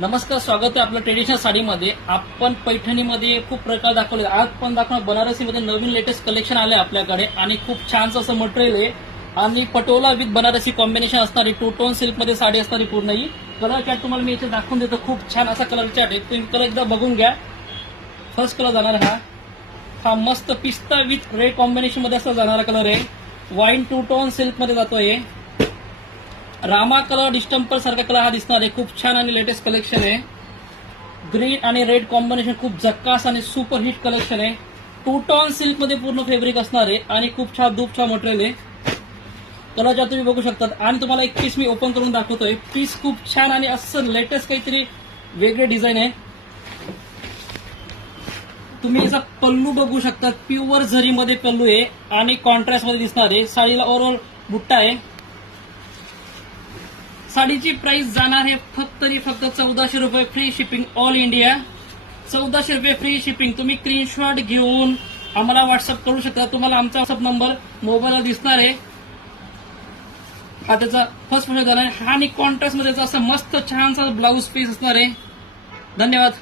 नमस्कार, स्वागत आहे आपलं ट्रेडिशनल साडीमध्ये. आपण पैठणीमध्ये खूप प्रकार दाखवले. आज पण दाखवणार बनारसीमध्ये नवीन लेटेस्ट कलेक्शन आले आपल्याकडे आणि खूप छानचं असं मटेरियल आहे आणि पटोला विथ बनारसी कॉम्बिनेशन असणारी टू टोन सिल्कमध्ये साडी असणारी पूर्ण ही कलर चार्ट तुम्हाला मी इथे दाखवून देतो. खूप छान असा कलर चार्ट आहे, तुम्ही कलर एकदा बघून घ्या. फर्स्ट कलर जाणार हा मस्त पिस्ता विथ रेड कॉम्बिनेशन मध्ये असा जाणारा कलर आहे. वाईन टू टोन सिल्क मध्ये जातोय. रामा कलर डिस्टम्पर सारखा कलर हा दिसणार आहे. खूप छान आणि लेटेस्ट कलेक्शन आहे. ग्रीन आणि रेड कॉम्बिनेशन खूप झक्कास आणि सुपर हिट कलेक्शन आहे. टू टॉन सिल्क मध्ये पूर्ण फॅब्रिक असणार आहे आणि खूप छान छान मटेरियल आहे. कलर ज्या तुम्ही बघू शकतात आणि तुम्हाला एक पीस मी ओपन करून दाखवतोय. पीस खूप छान आणि असं लेटेस्ट काहीतरी वेगळे डिझाईन आहे. तुम्ही याचा पल्लू बघू शकता, प्युअर झरीमध्ये पल्लू आहे आणि कॉन्ट्रास्ट मध्ये दिसणार आहे. साडीला ओव्हरऑल बुट्टा आहे. साडीची प्राइस जाणार आहे फक्त 1400 रुपये फ्री शिपिंग ऑल इंडिया. 1400 रुपये फ्री शिपिंग. तुम्ही स्क्रीनशॉट घेऊन आम्हाला व्हॉट्सअप करू शकता. तुम्हाला आमचा व्हॉट्सअप नंबर मोबाईलवर दिसणार आहे. हा त्याचा फर्स्ट प्रोडक्ट झाला आहे. हा आणि कॉन्ट्रास्ट मध्ये असं मस्त छानसा ब्लाऊज पीस असणार आहे. धन्यवाद.